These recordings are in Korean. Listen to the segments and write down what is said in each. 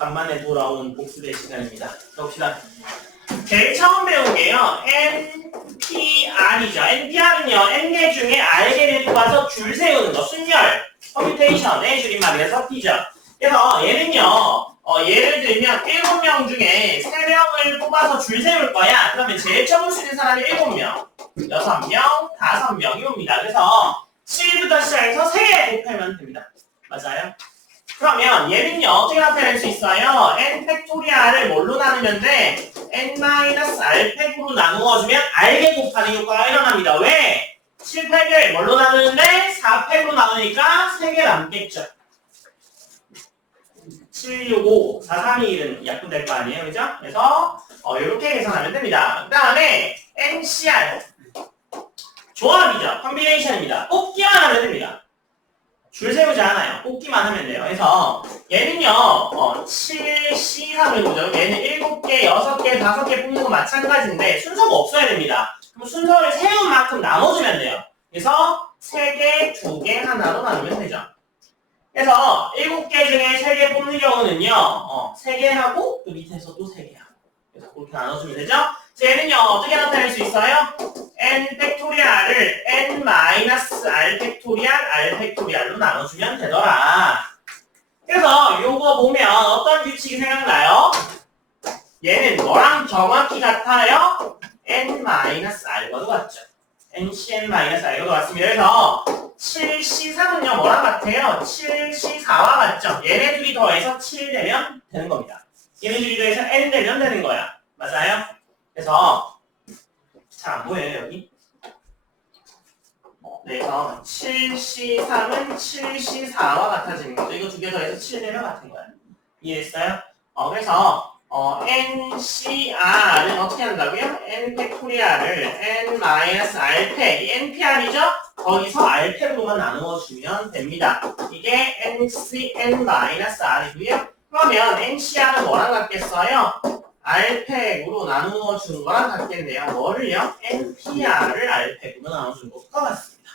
간만에 돌아온 복습의 시간입니다. 봅시다. 제일 처음 배운 게요. NPR이죠. NPR은요. N개 중에 R개를 뽑아서 줄 세우는 거. 순열, 커뮤테이션의 줄임말이라서 P죠. 그래서 얘는요. 예를 들면 7명 중에 3명을 뽑아서 줄 세울 거야. 그러면 제일 적을 수 있는 사람이 7명, 6명, 5명 이겁니다. 그래서 7부터 시작해서 3개 곱하면 됩니다. 맞아요? 그러면 얘는요. 어떻게 나타낼 수 있어요? n 팩토리알을 뭘로 나누면 돼? n-r 팩으로 나누어주면 r개 곱하는 효과가 일어납니다. 왜? 7, 8개를 뭘로 나누는데 4 팩으로 나누니까 3개 남겠죠. 7, 6, 5, 4, 3, 2, 1은 약분될 거 아니에요? 그죠? 그래서 이렇게 계산하면 됩니다. 그 다음에 NCR 조합이죠. 컴비네이션입니다. 뽑기만 하면 됩니다. 줄 세우지 않아요. 뽑기만 하면 돼요. 그래서 얘는요. 7, C3을 보죠. 얘는 7개, 6개, 5개 뽑는 거 마찬가지인데 순서가 없어야 됩니다. 그럼 순서를 세운 만큼 나눠주면 돼요. 그래서 3개, 2개, 하나로 나누면 되죠. 그래서 7개 중에 3개 뽑는 경우는요. 3개 하고 또 밑에서 또 3개 하고 그래서 그렇게 나눠주면 되죠. 얘는요. 어떻게 나타낼 수 있어요? n 팩토리알을 n-r 팩토리알 r 팩토리알로 나눠주면 되더라. 그래서 요거 보면 어떤 규칙이 생각나요? 얘는 뭐랑 정확히 같아요? n-r과도 같죠. ncn-r과도 같습니다. 그래서 7c3은요 뭐랑 같아요? 7c4와 같죠. 얘네 둘이 더해서 7 되면 되는 겁니다. 얘네 둘이 더해서 n 되면 되는 거야. 맞아요? 그래서 잘 안 보여요 여기? 그래서 7c3은 7c4와 같아지는 거죠. 이거 두 개 더해서 7 되면 같은 거야. 이해했어요? 그래서 NCR은 어떻게 한다고요? n 팩토리알을 n-r 팩, 이 npr이죠? 거기서 r 팩으로만 나누어주면 됩니다. 이게 n-r이고요. 그러면 NCR은 뭐랑 같겠어요? R팩으로 나누어 준 거랑 같겠네요. 뭐를요? NPR을 R팩으로 나눠준 것과 같습니다.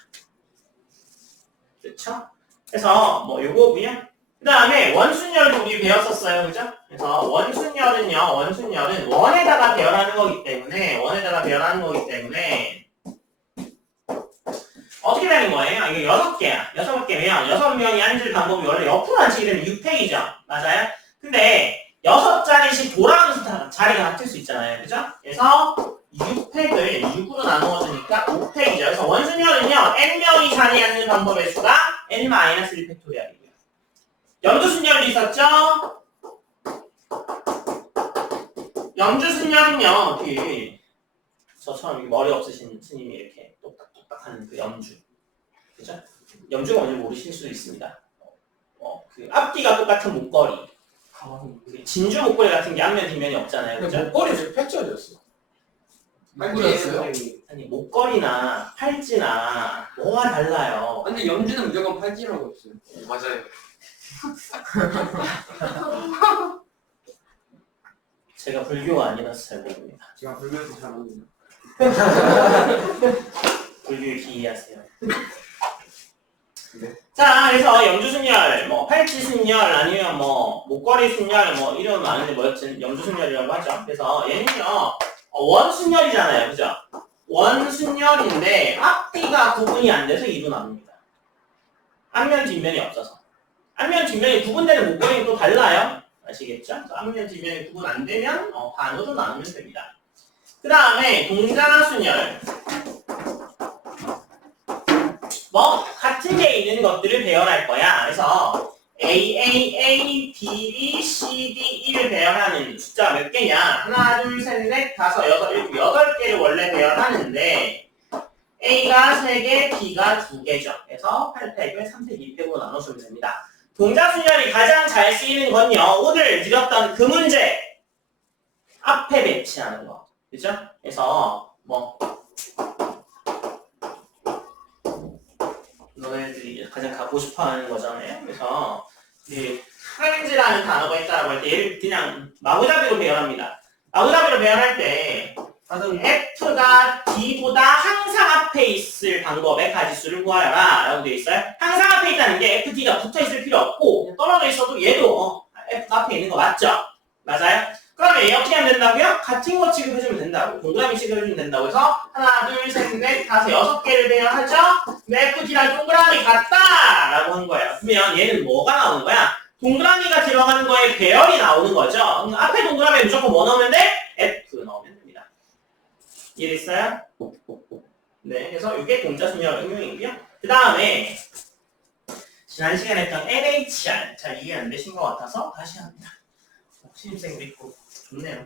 그렇죠? 그래서 요거고요. 그 다음에 원순열도 우리 배웠었어요. 그죠? 그래서 원순열은 원에다가 배열하는 거기 때문에 어떻게 되는 거예요? 이거 6개야. 6개면 6명이 앉을 방법이 원래 옆으로 앉히게 되면 6팩이죠. 맞아요? 근데 6자리씩 돌아가면서 자리가 같을 수 있잖아요. 그죠? 그래서 6팩을 6으로 나누어주니까 5팩이죠. 그래서 원순열은요. n명이 자리하는 방법의 수가 n-1팩토리알이고요. 염두순열도 있었죠? 염주순열은요. 저처럼 머리 없으신 스님이 이렇게 똑딱똑딱 하는 그 염주. 그죠? 염주가 뭔지 모르실 수도 있습니다. 그 앞뒤가 똑같은 목걸이. 진주 목걸이 같은 게 앞면 뒷면이 없잖아요. 그죠? 목걸이 왜 팔찌였어? 팔찌였어요? 아니 목걸이나 팔찌나 뭐가 달라요. 근데 염주는 무조건 팔찌라고 했어요. 맞아요. 제가 불교가 아니라서 잘 모릅니다. 제가 불교에서 잘 모릅니다. 불교에 기이하세요. 네. 자, 그래서 염주순열, 팔찌순열, 아니면 목걸이순열, 이런 많은데 뭐였지? 염주순열이라고 하죠. 그래서 얘는요, 원순열이잖아요. 그죠? 원순열인데, 앞뒤가 구분이 안 돼서 2로 나눕니다. 앞면, 뒷면이 없어서. 앞면, 뒷면이 구분되는 목걸이는 또 달라요. 아시겠죠? 그래서 앞면, 뒷면이 구분 안 되면, 반으로 나누면 됩니다. 그 다음에, 동자순열. 같은 게 있는 것들을 배열할 거야. 그래서 A, B, B, C, D, E를 배열하는 숫자 몇 개냐? 하나, 둘, 셋, 넷, 다섯, 여섯, 일곱, 8개를 원래 배열하는데 A가 3개, B가 2개죠. 그래서 8팩을 3팩, 2팩으로 나눠주면 됩니다. 동자순열이 가장 잘 쓰이는 건요. 오늘 드렸던 그 문제 앞에 배치하는 거. 그죠? 그래서 너네들이 가장 갖고 싶어하는 거잖아요. 그래서 프렌즈라는 단어가 있다라고 할 때 얘를 그냥 마구잡이로 배열합니다. 마구잡이로 배열할 때 F가 D보다 항상 앞에 있을 방법의 가지수를 구하여라 라고 되어 있어요. 항상 앞에 있다는 게 FD가 붙어 있을 필요 없고 떨어져 있어도 얘도 F 앞에 있는 거 맞죠? 맞아요? 그러면 얘 어떻게 하면 된다고요? 같은 거 취급해주면 된다고. 동그라미 취급해주면 된다고 해서 하나, 둘, 셋, 넷, 다섯, 6개를 배열하죠? FT랑 동그라미 같다! 라고 한 거예요. 그러면 얘는 뭐가 나오는 거야? 동그라미가 들어가는 거에 배열이 나오는 거죠. 앞에 동그라미에 무조건 뭐 넣으면 돼? F 넣으면 됩니다. 이해됐어요? 네, 그래서 이게 공짜 순열 응용이고요. 그 다음에 지난 시간에 했던 NHR 잘 이해 안 되신 것 같아서 다시 합니다. 신입생도 있고 좋네요.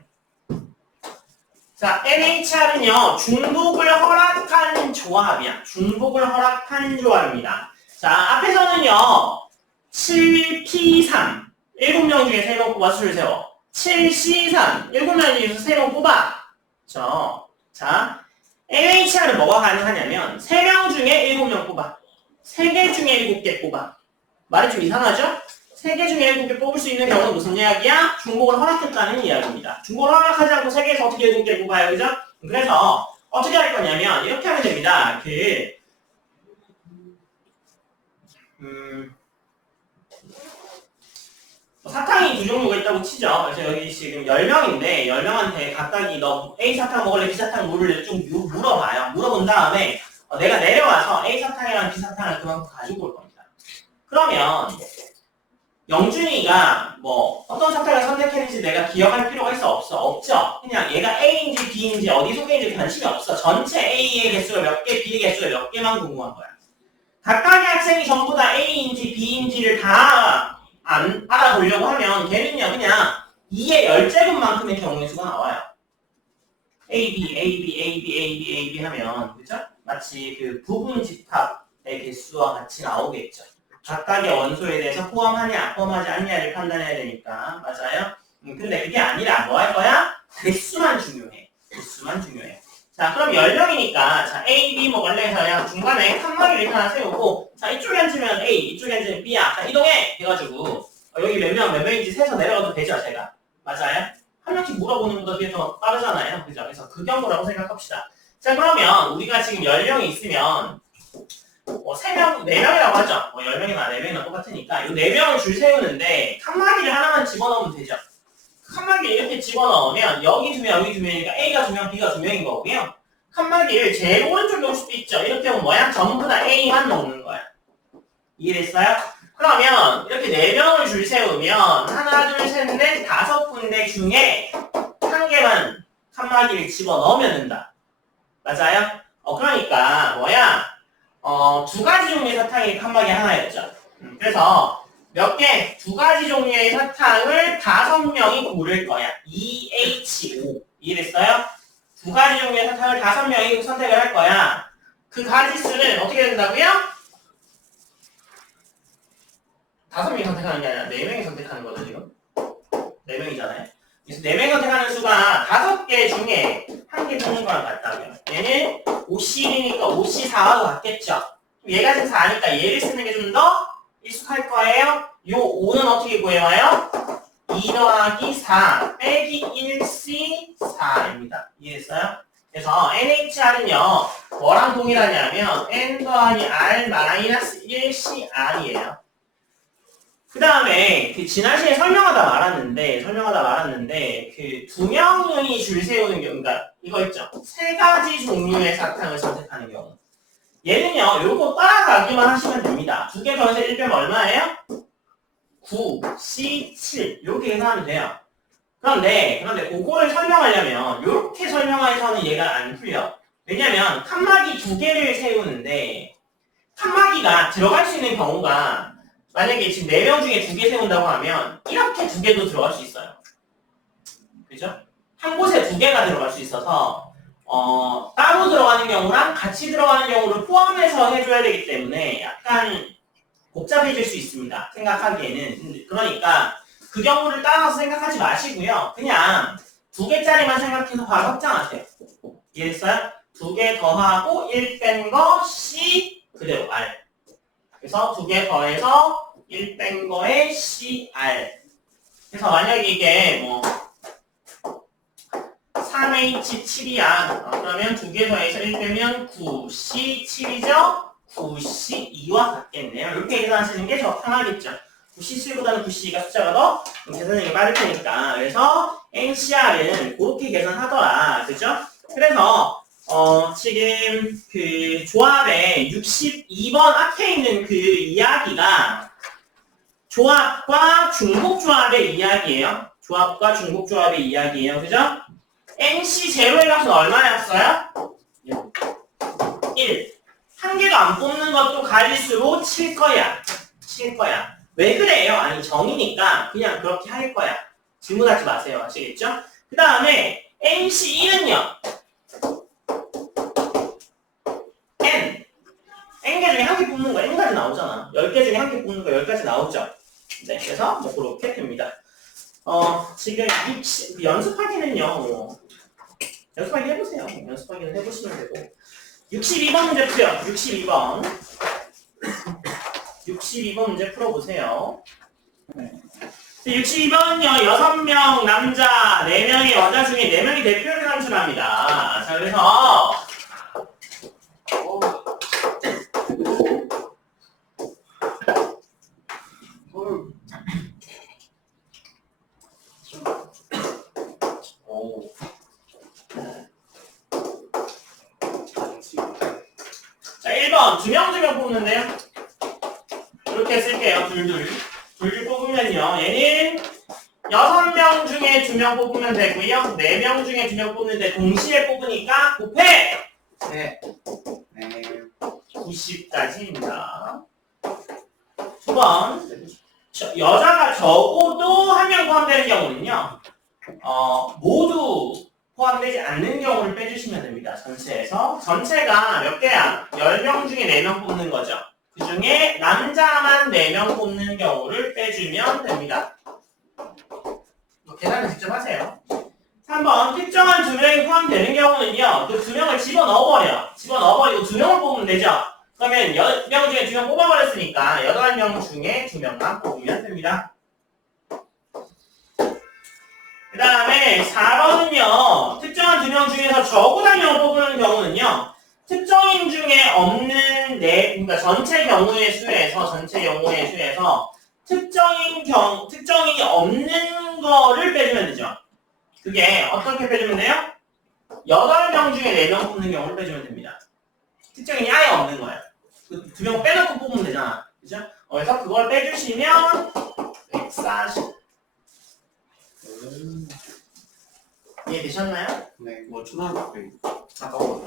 자, NHR은요 중복을 허락한 조합이야. 중복을 허락한 조합입니다. 자, 앞에서는요 7P3 7명 중에 3명 뽑아 수를 세워. 7C3 7명 중에서 3명 뽑아. 자, NHR은 뭐가 가능하냐면 3명 중에 7명 뽑아. 3개 중에 7개 뽑아. 말이 좀 이상하죠? 3개 중에 7개 뽑을 수 있는 경우는 무슨 이야기야? 중복을 허락했다는 이야기입니다. 중복을 허락하지 않고 3개에서 어떻게 7개를 뽑아요? 그죠? 그래서 어떻게 할 거냐면 이렇게 하면 됩니다. 사탕이 두 종류가 있다고 치죠. 그래서 여기 지금 10명인데 10명한테 각각이 너 A 사탕 먹을래? B 사탕 먹을래? 좀 물어봐요. 물어본 다음에 내가 내려와서 A 사탕이랑 B 사탕을 그만큼 가지고 올 겁니다. 그러면 영준이가 뭐 어떤 사탕을 선택했는지 내가 기억할 필요가 있어? 없죠? 그냥 얘가 A인지 B인지 어디 속해인지 관심이 없어. 전체 A의 개수가 몇 개, B의 개수가 몇 개만 궁금한 거야. 각각의 학생이 전부 다 A인지 B인지를 다 안 알아보려고 하면 걔는요 그냥 2의 10제곱만큼의 경우의 수가 나와요. A, B, A, B, A, B, A, B, A, B 하면 그죠? 마치 그 부분 집합의 개수와 같이 나오겠죠. 각각의 원소에 대해서 포함하냐, 포함하지 않냐를 판단해야 되니까 맞아요? 근데 그게 아니라 뭐 할 거야? 개수만 중요해. 개수만 중요해. 자, 그럼 10명이니까 자, A, B 먹을래 해서 그냥 중간에 칸막이를 하나 세우고 자, 이쪽에 앉으면 A, 이쪽에 앉으면 B야. 자, 이동해! 해가지고 여기 몇 명인지 세서 내려가도 되죠, 제가. 맞아요? 한 명씩 물어보는 것보다 그게 더 빠르잖아요. 그죠? 그래서 그 경우라고 생각합시다. 자, 그러면 우리가 지금 10명이 있으면 3명, 4명이라고 하죠. 10명이나 4명이나 똑같으니까 이 4명을 줄 세우는데 칸막이를 하나만 집어넣으면 되죠. 칸막이를 이렇게 집어넣으면 여기 2명, 여기 2명이니까 A가 2명, B가 2명인 거고요. 칸막이를 제일 오른쪽에 올 수도 있죠. 이렇게 하면 뭐야? 전부 다 A만 넣는 거야. 이해됐어요? 그러면 이렇게 4명을 줄 세우면 하나, 둘, 셋, 넷, 5군데 중에 한 개만 칸막이를 집어넣으면 된다. 맞아요? 그러니까 뭐야? 2가지 종류의 사탕이 칸막이 하나였죠. 그래서 몇 개? 2가지 종류의 사탕을 5명이 고를 거야. EH5. 이해됐어요? 2가지 종류의 사탕을 5명이 선택을 할 거야. 그 가지수는 어떻게 된다고요? 5명이 선택하는 게 아니라 4명이 선택하는 거죠, 지금. 4명이잖아요. 그래서 4명이 선택하는 수가 5개 중에 1개 뽑는 거랑 같다고요. 얘는 5C1이니까 5C4와도 같겠죠. 얘가 지금 4니까 얘를 쓰는 게 좀 더 익숙할 거예요. 요 5는 어떻게 구해와요? 2 더하기 4 빼기 1C4입니다. 이해됐어요? 그래서 NHR은요, 뭐랑 동일하냐면 N 더하기 R 마이너스 1CR이에요. 그 다음에 지난 시간에 설명하다 말았는데 그 2명이 줄 세우는 경우, 그러니까 이거 있죠? 3가지 종류의 사탕을 선택하는 경우. 얘는요, 요거 따라가기만 하시면 됩니다. 2개 더해서 1 빼면 얼마예요? 9, C, 7 이렇게 계산하면 돼요. 그런데 그거를 설명하려면 이렇게 설명해서는 얘가 안 풀려. 왜냐면 칸막이 2개를 세우는데 칸막이가 들어갈 수 있는 경우가 만약에 지금 4명 중에 2개 세운다고 하면 이렇게 2개도 들어갈 수 있어요. 그죠? 한 곳에 2개가 들어갈 수 있어서 따로 들어가는 경우랑 같이 들어가는 경우를 포함해서 해줘야 되기 때문에 약간 복잡해질 수 있습니다. 생각하기에는. 그러니까 그 경우를 따라서 생각하지 마시고요. 그냥 2개짜리만 생각해서 바로 확장하세요. 이해됐어요? 2개 더하고 1 뺀 거 C 그대로 R. 그래서 2개 더해서 1 뺀 거에 CR. 그래서 만약에 이게 뭐 3H7이야. 그러면 2개 더해서 1 빼면 9C7이죠? 9C2와 같겠네요. 이렇게 계산하시는 게 더 편하겠죠. 9C3보다는 9C가 숫자가 더 계산하기 빠를 테니까. 그래서 NCR은 그렇게 계산하더라. 그죠? 그래서 지금 그 조합에 62번 앞에 있는 그 이야기가 조합과 중복 조합의 이야기예요. 조합과 중복 조합의 이야기예요. 그죠? NC 제로의 값은 얼마였어요? 1. 한 개도 안 뽑는 것도 가질수록 칠 거야. 칠 거야. 왜 그래요? 아니 정이니까 그냥 그렇게 할 거야. 질문하지 마세요. 아시겠죠? 그 다음에 NC1은요. N개 중에 한 개 뽑는 거 N가지 나오잖아. 10개 중에 한 개 뽑는 거 10가지 나오죠. 네, 그래서 뭐 그렇게 됩니다. 지금 연습하기는요. 연습하기 해보세요. 연습하기는 해보시면 되고. 62번 문제 풀어요. 62번. 62번 문제 풀어보세요. 62번은요. 6명 남자 4명의 여자 중에 4명이 대표를 산출합니다. 자, 그래서 자, 1번 2명 뽑는데요. 이렇게 쓸게요. 둘 뽑으면요. 얘는 6명 중에 2명 뽑으면 되고요. 4명 중에 2명 뽑는데 동시에 뽑으니까 곱해! 네. 90까지입니다. 2번 여자가 적어도 한 명 포함되는 경우는요. 모두 포함되지 않는 경우를 빼주시면 됩니다. 전체에서. 전체가 몇 개야? 10명 중에 4명 뽑는 거죠. 그 중에 남자만 4명 뽑는 경우를 빼주면 됩니다. 계산을 직접 하세요. 3번 특정한 2명이 포함되는 경우는요. 그 2명을 집어넣어버려. 집어넣어버리고 2명을 뽑으면 되죠. 그러면 10명 중에 2명 뽑아버렸으니까 8명 중에 2명만 뽑으면 됩니다. 그 다음에 4번은요. 특정한 2명 중에서 적어도 1명을 뽑는 경우는요. 특정인 중에 없는 그러니까 전체 경우의 수에서 특정인이 없는 거를 빼주면 되죠. 그게 어떻게 빼주면 돼요? 8명 중에 4명 뽑는 경우를 빼주면 됩니다. 특정인이 아예 없는 거예요. 그 2명 빼놓고 뽑으면 되잖아. 그죠? 그래서 그걸 빼주시면 140. 이해되셨나요? 네. 뭐 초등학교 아까워.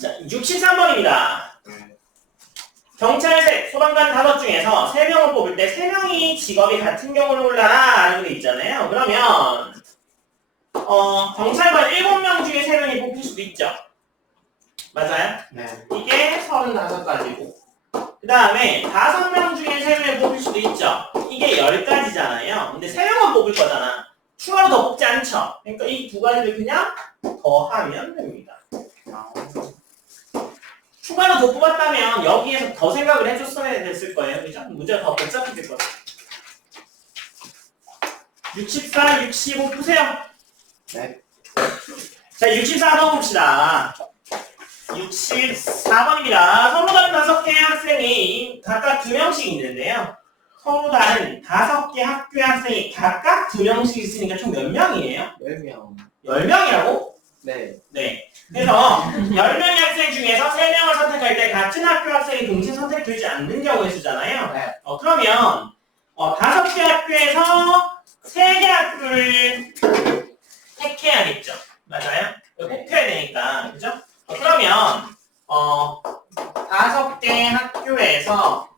자, 63번입니다. 경찰색, 소방관 5 중에서 3명을 뽑을 때 3명이 직업이 같은 경우를 골라라 라는 게 있잖아요. 그러면 경찰관 7명 중에 3명이 뽑힐 수도 있죠. 맞아요? 네. 이게 35가지고 그 다음에 5명 중에 3명이 뽑힐 수도 있죠. 이게 10가지잖아요. 근데 3명은 뽑을 거잖아. 추가로 더 뽑지 않죠. 그러니까 이 2가지를 그냥 더하면 됩니다. 추가로 더 뽑았다면 여기에서 더 생각을 해줬어야 됐을 거예요. 그죠? 문제가 더 복잡해질 거예요. 64, 65 푸세요. 네. 자, 64번 봅시다. 64번입니다. 서로 다른 5개의 학생이 각각 2명씩 있는데요. 서로 다른 5개 학교의 학생이 각각 2명씩 있으니까 총 몇 명이에요? 10명. 10명이라고? 네. 네. 그래서 10명의 학생 중에서 3명을 선택할 때 같은 학교 학생이 동시에 선택되지 않는 경우에 쓰잖아요. 네. 그러면 5개 학교에서 3개 학교를 택해야겠죠. 맞아요? 뽑혀야 되니까. 그죠? 그러면 5개 학교에서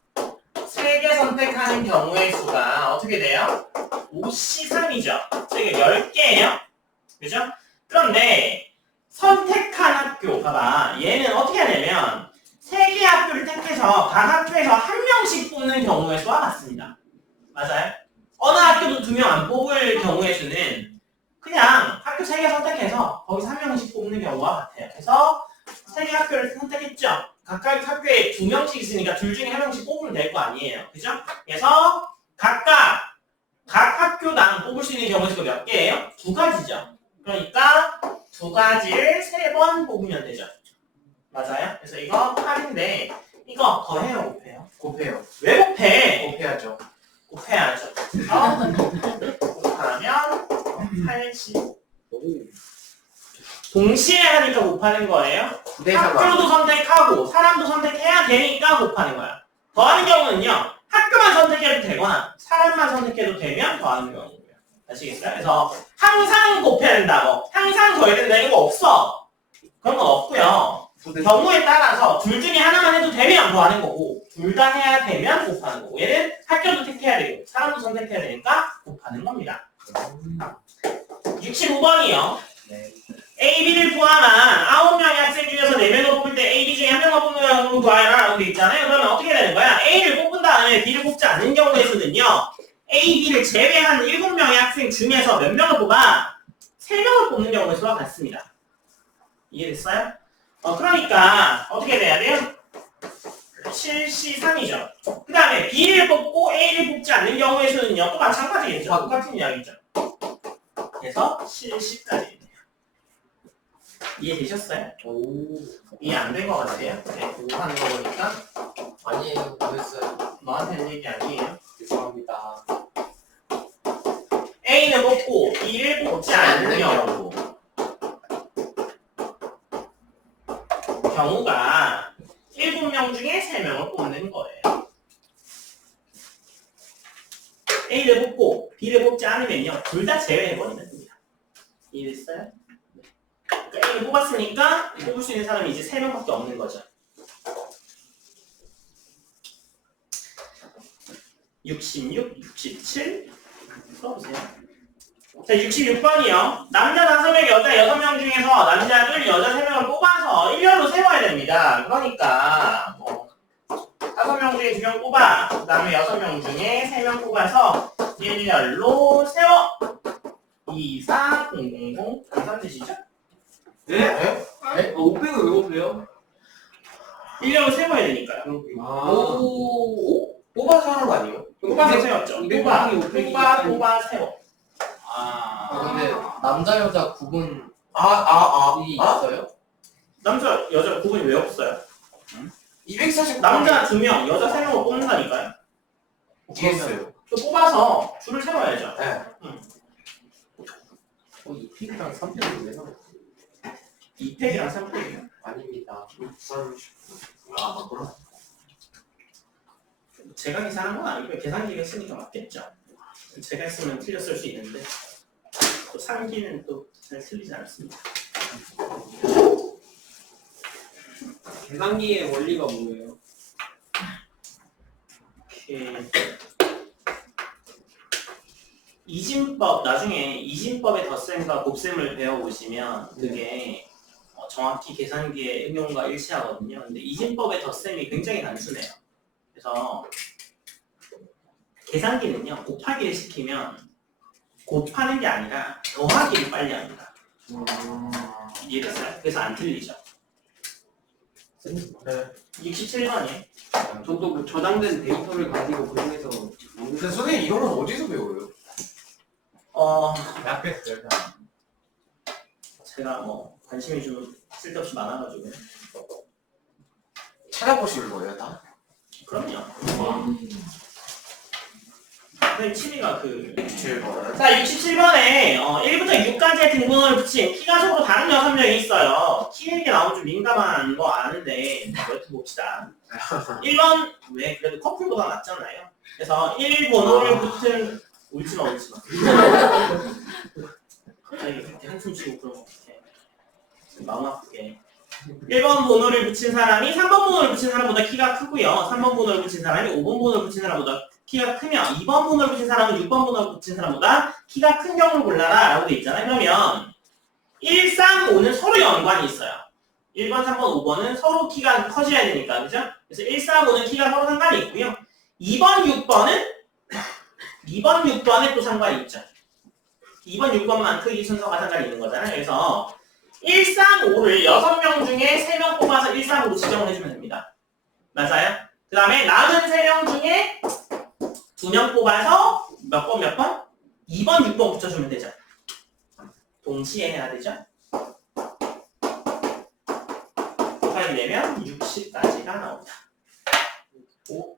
3개 선택하는 경우의 수가 어떻게 돼요? 5C3이죠. 즉 10개예요. 그죠? 그런데 선택한 학교, 봐봐. 얘는 어떻게 하냐면 3개 학교를 택해서 각 학교에서 1명씩 뽑는 경우의 수와 같습니다. 맞아요? 어느 학교도 2명 안 뽑을 경우의 수는 그냥 학교 3개 선택해서 거기서 1명씩 뽑는 경우와 같아요. 그래서 3개 학교를 선택했죠. 각각 학교에 2명씩 있으니까 둘 중에 1명씩 뽑으면 될 거 아니에요. 그죠? 그래서 각 학교당 뽑을 수 있는 경우의 수가 몇 개예요? 2가지죠. 그러니까 2가지를 3번 뽑으면 되죠. 맞아요? 그래서 이거 8인데 이거 더해요, 곱해요? 곱해요. 왜 곱해? 곱해야죠. 곱해야죠. 곱하면 80. 동시에 하니까 곱하는 거예요. 학교도 선택하고 사람도 선택해야 되니까 곱하는 거야. 더하는 경우는요. 학교만 선택해도 되거나 사람만 선택해도 되면 더하는 경우고요. 아시겠어요? 그래서 항상 곱해야 된다고 항상 더해야 된다 이런 거 없어. 그런 건 없고요. 경우에 따라서 둘 중에 하나만 해도 되면 더하는 거고 둘 다 해야 되면 곱하는 거고 얘는 학교도 택해야 되고 사람도 선택해야 되니까 곱하는 겁니다. 65번이요. 네. A, B를 포함한 9명의 학생 중에서 4명을 뽑을 때 A, B 중에 1명만 뽑는 경우 더하라 라고 돼 있잖아요. 그러면 어떻게 되는 거야? A를 뽑은 다음에 B를 뽑지 않는 경우에서는요. A, B를 제외한 7명의 학생 중에서 몇 명을 뽑아? 3명을 뽑는 경우의 수와 같습니다. 이해됐어요? 그러니까 어떻게 돼야 돼요? 7C3이죠. 그 다음에 B를 뽑고 A를 뽑지 않는 경우의 수는요. 또 마찬가지겠죠. 똑같은 이야기죠. 그래서 7C까지. 이해되셨어요? 이해 안 된 것 같아요? 네, 그거 하는 거 보니까 아니에요. 모르겠어요. 너한테 는 얘기 아니에요. 죄송합니다. A는 뽑고 B를 뽑지 않는 경우가 7명 중에 3명을 뽑는 거예요. A를 뽑고 B를 뽑지 않으면요. 둘 다 제외해버리면 됩니다. 이해됐어요? 그러니까 A를 뽑았으니까 뽑을 수 있는 사람이 이제 3명밖에 없는 거죠. 66, 67 써보세요. 자, 66번이요. 남자 5명, 여자 6명 중에서 남자 둘, 여자 3명을 뽑아서 일렬로 세워야 됩니다. 그러니까 5명 중에 2명 뽑아. 그 다음에 6명 중에 3명 뽑아서 일렬로 세워. 2, 4, 0, 0, 0. 무슨 뜻이죠? 네? 네? 500을 왜 곱해요? 일렬로 세워야 되니까요. 오. 뽑아서 하는 거 아니에요? 뽑아서 세웠죠. 뽑아, 세워. 근데 남자 여자 구분이 아? 있어요? 남자, 여자 구분이 왜 없어요? 249. 남자 2명, 여자 3명을 뽑는다니까요. 이해했어요. 또 뽑아서 줄을 세워야죠. 네. 이 픽이랑 3픽이 왜 나와? 2팩이랑 3팩이요? 아닙니다. 그럼. 제가 계산한 건 아니고요. 계산기가 있으니까 맞겠죠. 제가 했으면 틀렸을 수 있는데 또 상기는 또 잘 틀리지 않습니다. 계산기의 원리가 뭐예요? 이렇게 이진법, 나중에 이진법의 덧셈과 곱셈을 배워보시면 그게 정확히 계산기의 응용과 일치하거든요. 근데 이진법의 덧셈이 굉장히 단순해요. 그래서 계산기는요, 곱하기를 시키면 곱하는 게 아니라 더하기를 빨리 합니다. 이해됐어요? 그래서 안 틀리죠. 네. 67번이에요. 저도 그 저장된 데이터를 가지고 그 중에서 근데 선생님 이런 건 어디서 배워요? 대학교에서요. 제가 관심이 좀 쓸데없이 많아가지고. 찾아보시는 거예요, 다? 그럼요. 선생님 취미가 7번. 자, 67번에 1부터 6까지의 등분을 붙인 키가 서로 다른 6명이 있어요. 키 얘기 나오면 좀 민감한 거 아는데 여튼 봅시다. 1번 왜 그래도 커플보다 낫잖아요. 그래서 1번호를 붙은 울지마. 갑자기 그렇게 한숨 쉬고 그러면 어떡해. 마음 아프게. 1번 번호를 붙인 사람이 3번 번호를 붙인 사람보다 키가 크고요. 3번 번호를 붙인 사람이 5번 번호를 붙인 사람보다 키가 크면 2번 번호를 붙인 사람은 6번 번호를 붙인 사람보다 키가 큰 경우를 골라라 라고 돼 있잖아요. 그러면 1, 3, 5는 서로 연관이 있어요. 1번, 3번, 5번은 서로 키가 커져야 되니까, 그죠? 그래서 1, 3, 5는 키가 서로 상관이 있고요. 2번, 6번에 또 상관이 있죠. 2번, 6번만 크기 순서가 상관이 있는 거잖아요. 그래서 1, 3, 5를 6명 중에 3명 뽑아서 1, 3, 5로 지정을 해주면 됩니다. 맞아요? 그 다음에 남은 3명 중에 2명 뽑아서 몇 번? 2번, 6번 붙여주면 되죠. 동시에 해야 되죠. 곱하기 내면 60까지가 나옵니다. 오.